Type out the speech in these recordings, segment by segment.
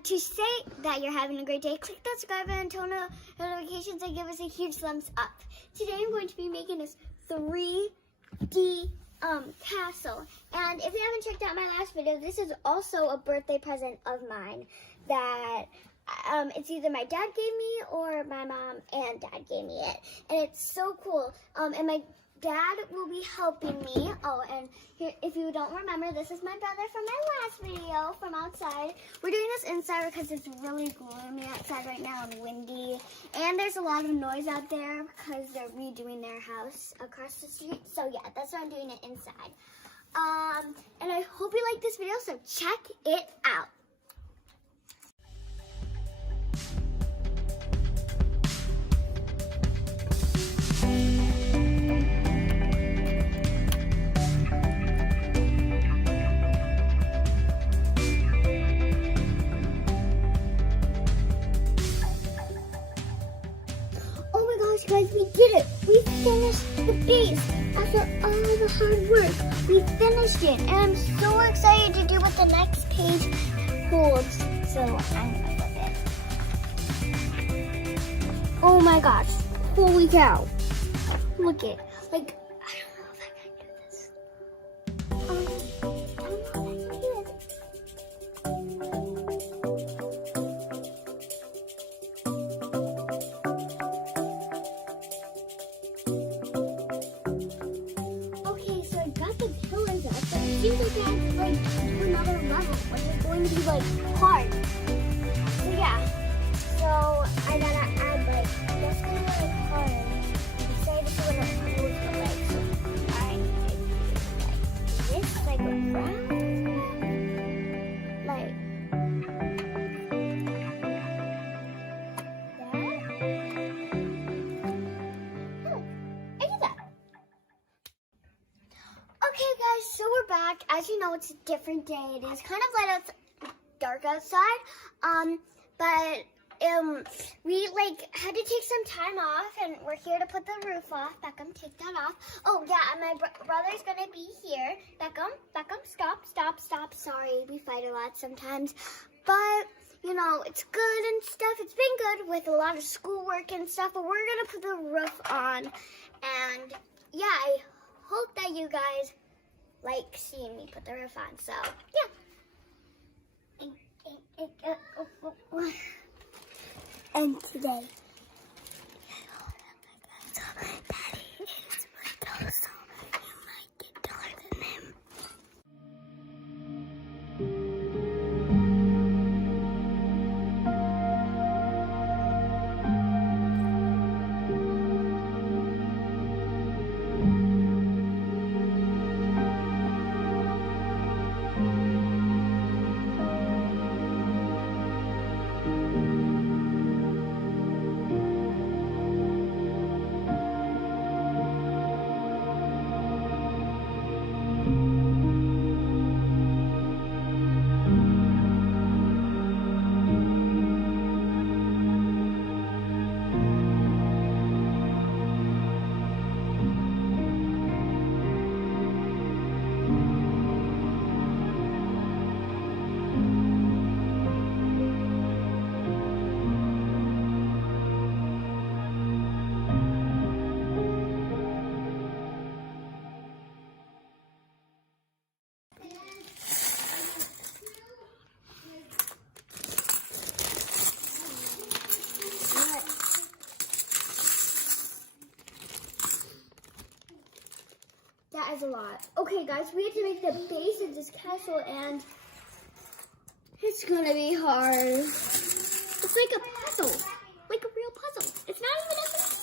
And to say that you're having a great day, click that subscribe button, turn on notifications, and give us a huge thumbs up. Today I'm going to be making this 3D castle. And if you haven't checked out my last video, this is also a birthday present of mine that it's either my dad gave me or my mom and dad gave me it. And it's so cool. And my dad will be helping me. Oh, and here, if you don't remember, this is my brother from my last video from outside. We're doing this inside because it's really gloomy outside right now and windy. And there's a lot of noise out there because they're redoing their house across the street. So yeah, that's why I'm doing it inside. And I hope you like this video, so check it out. Guys, we did it! We finished the base after all the hard work. We finished it, and I'm so excited to do what the next page holds. So I'm gonna flip it. Oh my gosh! Holy cow! Look it! Like, I don't know if I can do this. I don't know if I can do it. It seems like I have to like do another level, which is going to be like hard. So yeah, so I gotta add like just a little hard. Say this is what I'm supposed to like. So I need to do like this, like around, like that. Oh, I did that. Okay guys, so we're back. As you know, it's a different day. It is kind of light outside, dark outside. We like had to take some time off, and we're here to put the roof off. Beckham, take that off. Oh yeah, and my brother's gonna be here. Beckham, stop. Sorry, we fight a lot sometimes, but you know, it's good and stuff. It's been good with a lot of schoolwork and stuff, but we're gonna put the roof on, and yeah, I hope that you guys like seeing me put the roof on. So yeah. And today, Daddy is my dog, so you might get taller than him. That is a lot. Okay, guys, we have to make the base of this castle, and it's gonna be hard. It's like a puzzle, like a real puzzle. It's not even a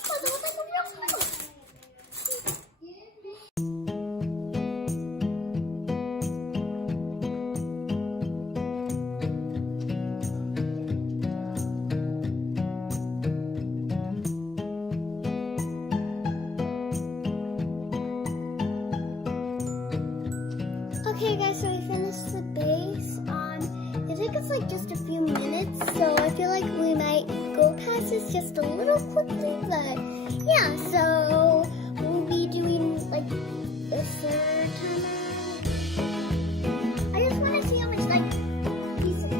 puzzle, it's like a real puzzle. Okay guys, so we finished the base. I think it's like just a few minutes, so I feel like we might go past this just a little quickly, but yeah, so we'll be doing like the third time around. I just want to see how much like pieces.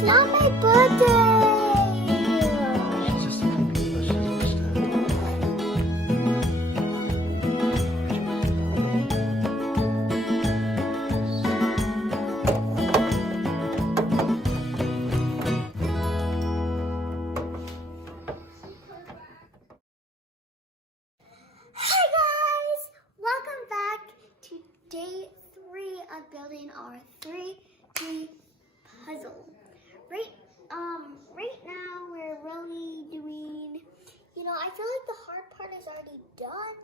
it's not my birthday. It's just a couple of wishes. Hey guys! Welcome back to day 3 of building our 3D puzzle. Right now we're really doing, I feel like the hard part is already done,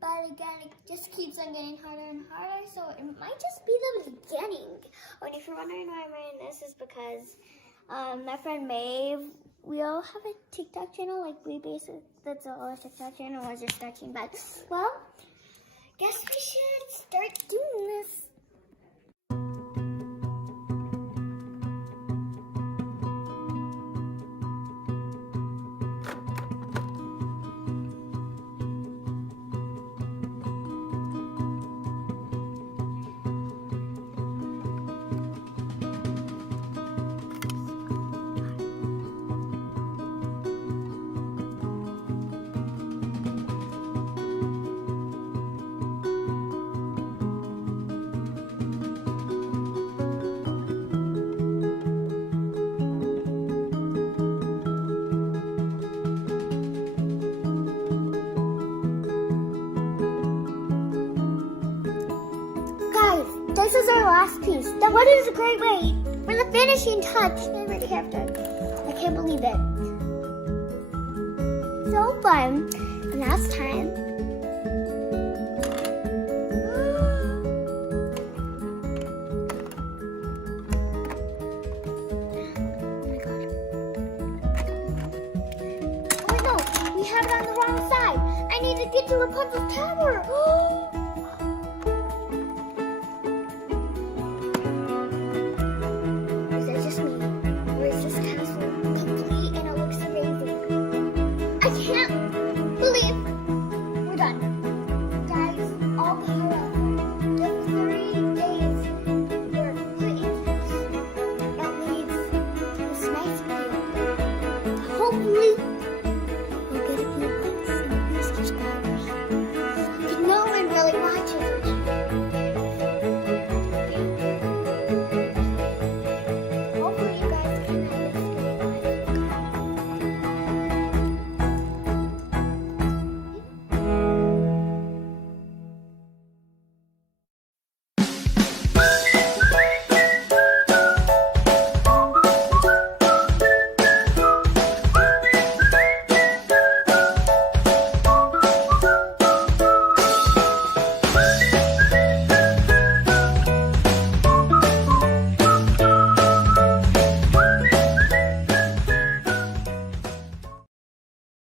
but again, it just keeps on getting harder and harder, so it might just be the beginning. Oh, and if you're wondering why I'm writing this, is because my friend Maeve, we all have a TikTok channel, that's all our TikTok channel was just starting, but, well, guess we should start doing this. This is our last piece. What is a great way for the finishing touch. I already have done. I can't believe it. So fun. Last time. Oh my god. Oh no, we have it on the wrong side. I need to get to the puzzle tower.